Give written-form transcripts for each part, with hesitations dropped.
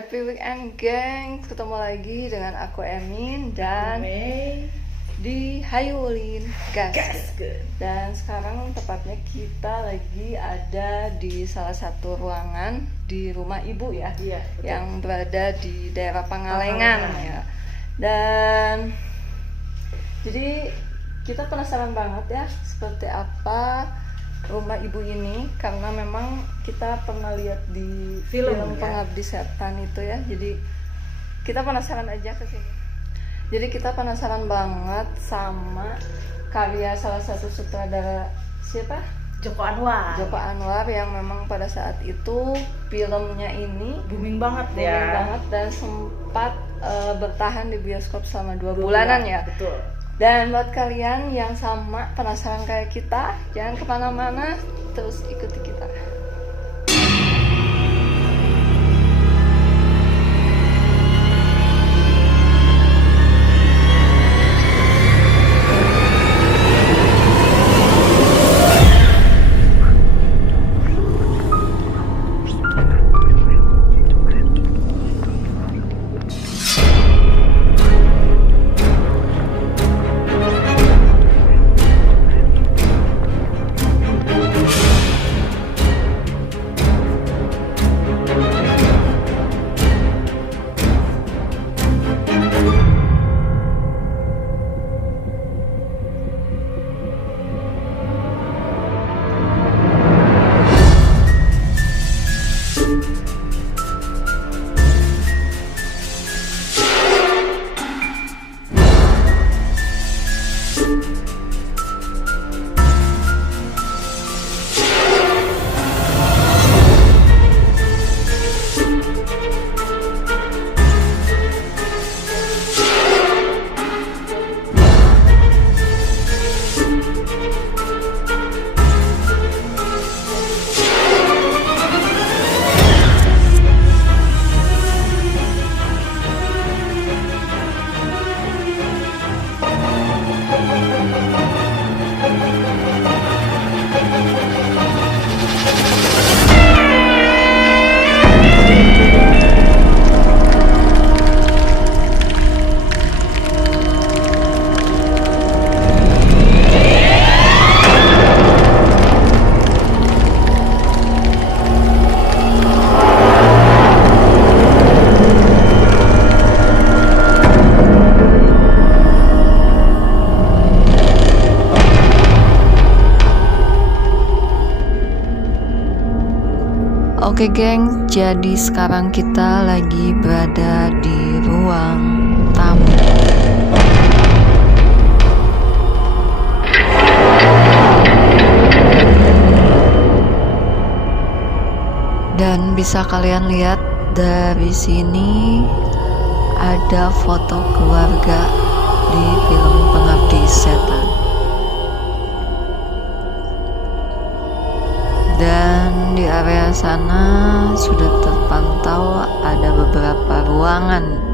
Happy weekend geng, ketemu lagi dengan aku Emin dan di Hayulin Gas. Dan sekarang tepatnya kita lagi ada di salah satu ruangan di rumah ibu ya, yang berada di daerah Pangalengan ya. Dan jadi kita penasaran banget ya seperti apa rumah ibu ini, karena memang kita pernah lihat di film Pengabdi Setan itu ya. Jadi kita penasaran aja ke sini. Jadi kita penasaran banget sama karya salah satu sutradara, siapa? Joko Anwar yang memang pada saat itu filmnya ini booming banget dan sempat bertahan di bioskop selama 2 bulanan ya. Betul. Dan buat kalian yang sama penasaran kayak kita, jangan kemana-mana, terus ikuti kita. Oke geng, jadi sekarang kita lagi berada di ruang tamu. Dan bisa kalian lihat dari sini ada foto keluarga di film Pengabdi Setan. Dan di area sana sudah terpantau ada beberapa ruangan.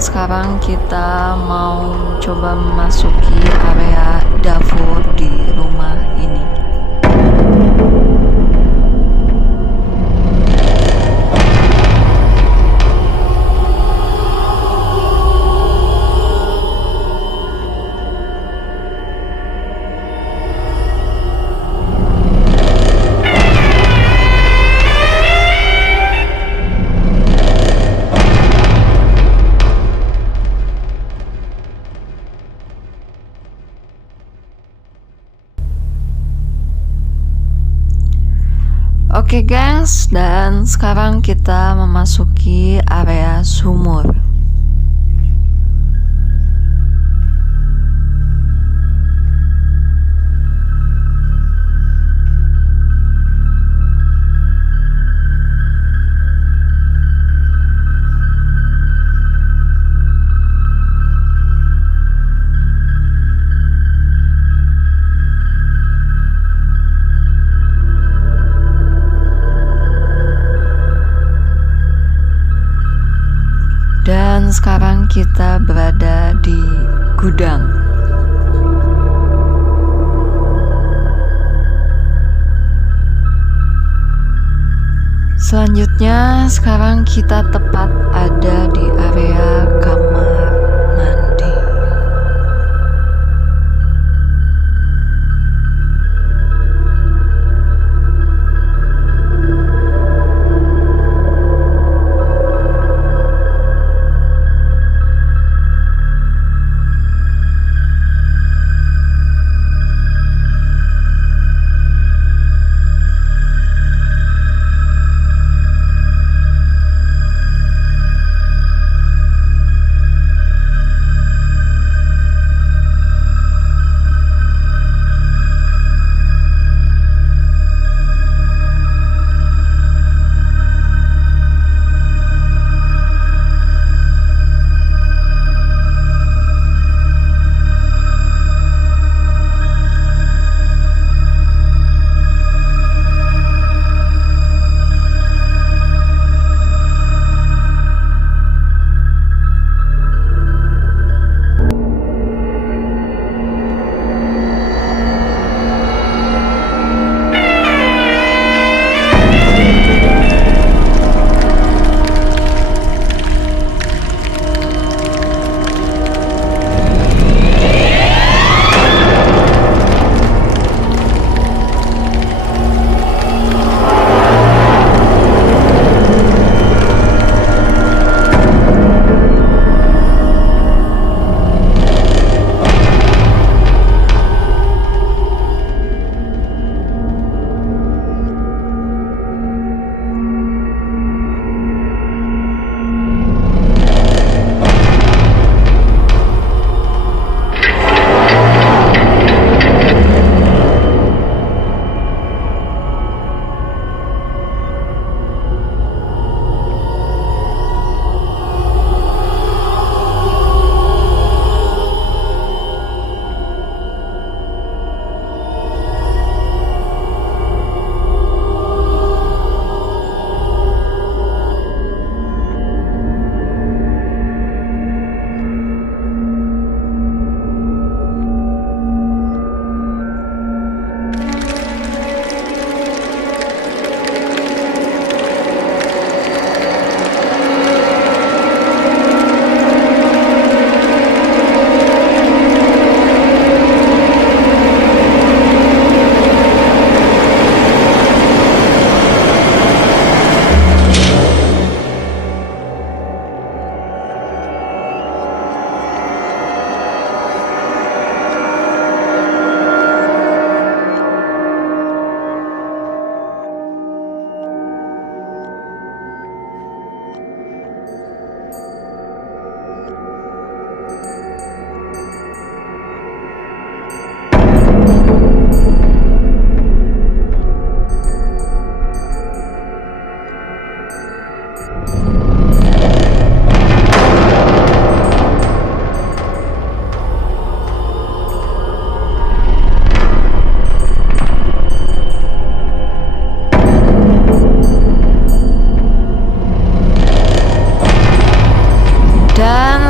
Sekarang kita mau coba memasuki area dapur di rumah ini. Oke guys, dan sekarang kita memasuki area sumur. Dan sekarang kita berada di gudang. Selanjutnya, sekarang kita tepat ada di area kamar mandi.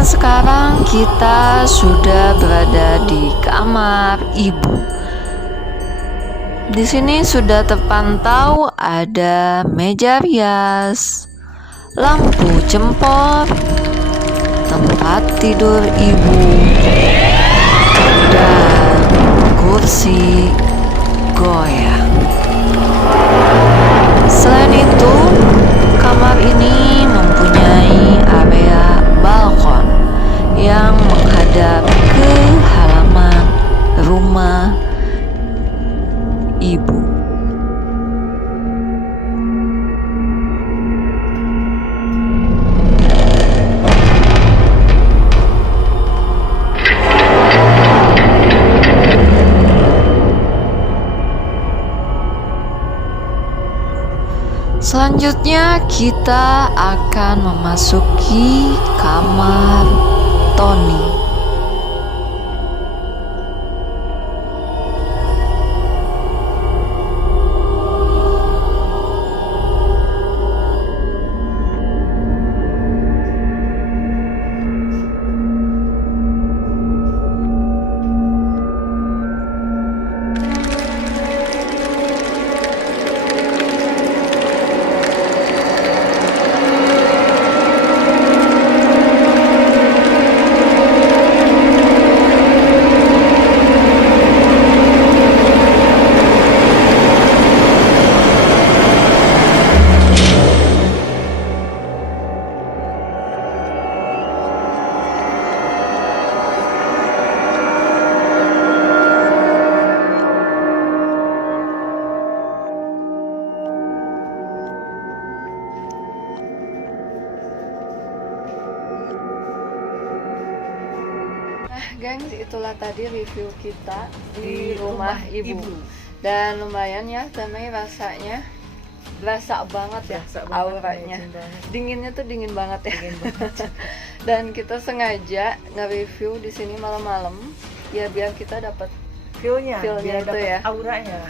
Sekarang kita sudah berada di kamar ibu. Di sini sudah terpantau ada meja rias, lampu jempol, tempat tidur ibu, dan kursi goyang. Selain itu, kamar ini mempunyai area balkon yang menghadap ke halaman rumah ibu. Selanjutnya kita akan memasuki kamar Tony. Gengs, itulah tadi review kita di rumah ibu. Dan lumayan ya, Temi, rasanya berasa banget ya, auranya. Dinginnya tuh dingin banget ya. Dan kita sengaja nge-review di sini malam-malam ya, biar kita dapat feel-nya itu ya, auranya.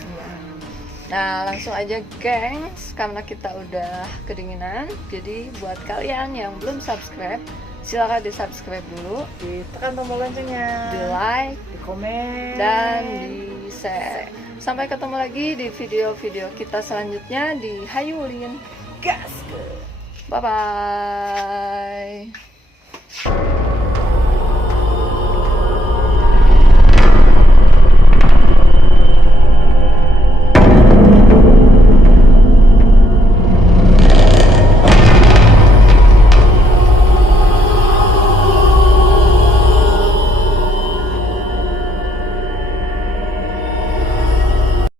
Nah, langsung aja gengs, karena kita udah kedinginan. Jadi buat kalian yang belum subscribe, silakan di subscribe dulu, ditekan tombol loncengnya, di like, di komen, dan di share. Sampai ketemu lagi di video-video kita selanjutnya di Hayulin gas. Bye bye.